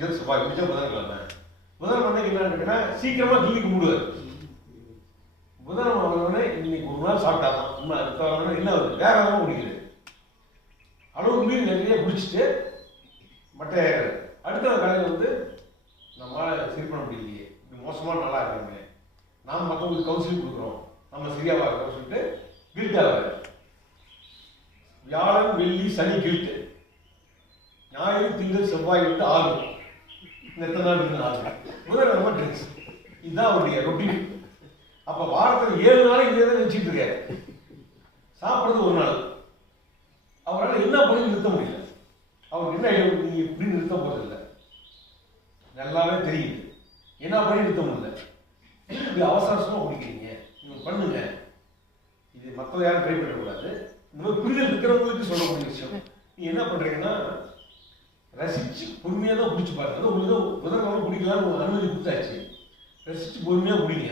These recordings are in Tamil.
திங்கள் செவ்வாய் முடிச்சா புதன்கிழமை. புதன்கிழமை என்னன்னு கேட்டா சீக்கிரமா கிள்ளி கும்பிடுவார். புதன்கிழமை இன்னைக்கு ஒரு நாள் சாப்பிட்டாதான் இன்னும் அடுத்த வாரம் என்ன வருது வேற எதாவது குடிக்குது. அளவு மீறி நிறைய குடிச்சிட்டு மட்டை அடுத்த காலையில் வந்து நம்மளால சரி பண்ண முடியலையே, இது மோசமான நாளாக இருக்காங்க, நாம் மற்றவங்களுக்கு கவுன்சிலிங் கொடுக்குறோம், நம்ம சரியாவா இருக்கோம் சொல்லிட்டு கில்ட்டாக வியாழன் வெள்ளி சனி கில்ட்டு, ஞாயிறு திங்கள் செவ்வாய் விட்டு ஆகும். எத்தனை நாள் இருந்து ஆகும் புதன்கிழமை ட்ரிங்க்ஸ். இதுதான் அவருடைய ரொட்டீன். அப்ப வாரத்தில் 7 நாளைக்கு இதே தான் நினைச்சிட்டு இருக்காரு. சாப்பிட்றது ஒரு நாள். அவரால் என்ன பண்ணி நிறுத்த முடியல. அவருக்கு என்ன ஐடியா, நீங்க எப்படி நிறுத்த போறது இல்லை, நல்லாவே தெரியுது. என்ன பண்ணி நிறுத்த முடியல. இப்படி அவசரமா குடிக்கிறீங்க, நீங்க பண்ணுங்க, இது மற்ற யாரும் ட்ரை பண்ணக்கூடாது. இந்த மாதிரி புரிதல் இருக்கிறவங்களுக்கு சொல்லக்கூடிய விஷயம். நீ என்ன பண்றீங்கன்னா ரசிச்சு பொறுமையா தான் குடிச்சு பாருங்க. உங்களுக்கு புதன்கிழமை குடிக்கலாம்னு அனுமதி கொடுத்தாச்சு, ரசிச்சு பொறுமையா குடிங்க.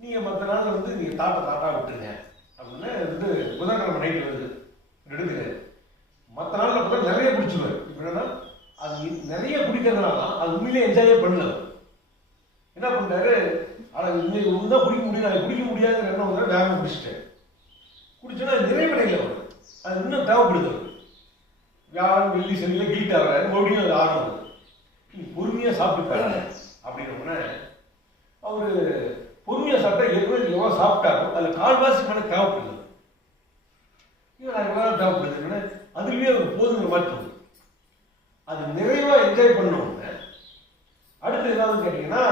நீங்க மற்ற நாள்ல வந்து நீங்க தாட்டா விட்டுருங்க அப்படின்னு வந்து புதன்கிழமை நைட்டு வருது எடுக்கிறாரு. மற்ற நாள்ல பார்த்தா நிறைய குடிச்சுவார். இப்ப என்னன்னா அது நிறைய குடிக்கிறதுனால அது உண்மையிலே என்ஜாயே பண்ணல. என்ன பண்றாரு, இன்னைக்கு ஒன்றுதான் குடிக்க முடியும், அதை குடிக்க முடியாதுங்கிற எண்ணம் வந்து வேகமாக குடிச்சிட்டேன். குடிச்சோன்னா நிறைவடையில் வரும், அது இன்னும் தேவைப்படுது. வியாழன் வெள்ளி சனியில் கில்ட் ஆகிறாரு, மறுபடியும் அது ஆரம்பம். நீ பொறுமையாக சாப்பிட்டுக்காரு அப்படின்னோடனே அவரு பொறுமையாக சாப்பிட்டா ஏற்கனவே எவ்வளோ சாப்பிட்டாரோ அதில் கால்வாசி மேலே தேவைப்படுது. இவன் எவ்வளோ தேவைப்படுது, அதுலேயே ஒரு போதுங்கிற மாதிரி தோணுது. அது நிறைவாக என்ஜாய் பண்ணோன்னு அடுத்து ஏதாவது கேட்டீங்கன்னா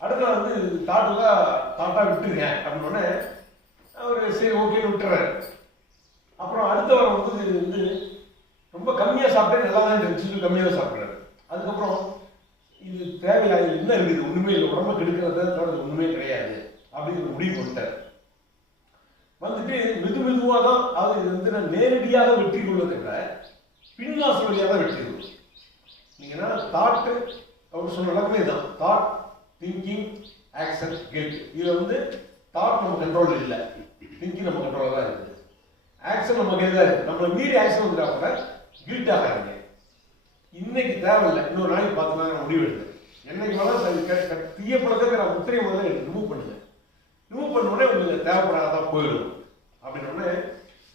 அடுத்த வந்து தாட்டா விட்டுருங்க அப்படின்னோடனே அவர் சரி ஓகேன்னு விட்டுறாரு. அப்புறம் அடுத்த வாரம் வந்து ரொம்ப கம்மியாக சாப்பிட்டே நல்லா தான் இருந்துச்சு, கம்மியாக சாப்பிட்றாரு. அதுக்கப்புறம் இது தேவையாது, என்ன இருக்குது, ஒன்றுமே இல்லை, உடம்பு கெடுக்கிறத ஒன்றுமே கிடையாது அப்படின்னு முடிவு பண்ணிட்டார். வந்துட்டு மெதுவாக தான், அது இது வந்து நான் நேரடியாக வெற்றி கொள்வதை விட பின்வாசல் வழியாக தான் வெற்றி கொள்ளும். நீங்கன்னா தாட்டு அவர் சொன்ன எல்லாமே தான், தாட், திங்கிங், ஆக்ஷன், கில்ட். இதில் வந்து தாட் நம்ம கண்ட்ரோல் இல்லை, திங்கிங் நம்ம கண்ட்ரோலில் தான் இருக்குது, ஆக்ஷன் நம்ம கையில் தான் இருக்குது. நம்மளை மீறி ஆக்ஷன் வந்துட்டா கூட கில்ட் ஆகாதீங்க. இன்னைக்கு தேவையில்லை, இன்னொரு நாளைக்கு பார்த்தோம்னா நான் முடிவு எடுத்தேன். என்னைக்கு வேணாலும் தீய பழக்கத்தை நான் முத்திரையை முதல்ல ரிமூவ் பண்ணுங்க. ரிமூவ் பண்ணோடனே உங்களுக்கு தேவைப்படாதான் போயிடும் அப்படின்னோடனே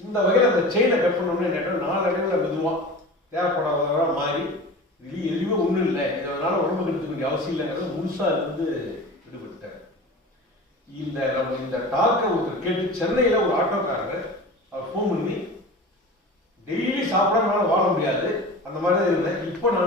இந்த வகையில் அந்த செயினை கட் பண்ணோம்னே கேட்டால் 4 இடங்களில் மெதுவாக தேவைப்படாதவராக மாறி இது எதுவுமே ஒன்றும் இல்லை, இதனால உடம்பு கெடுத்துக்க வேண்டிய அவசியம் இல்லைங்கிறத முழுசாக இருந்து விடுபட்டார். இந்த டாக்கை ஒருத்தர் கேட்டு சென்னையில் ஒரு ஆட்டோக்காரர் அவர் ஃபோன் பண்ணி டெய்லி சாப்பிடாம வாழ முடியாது அந்த மாதிரி தான் இருந்தேன், இப்போ நான்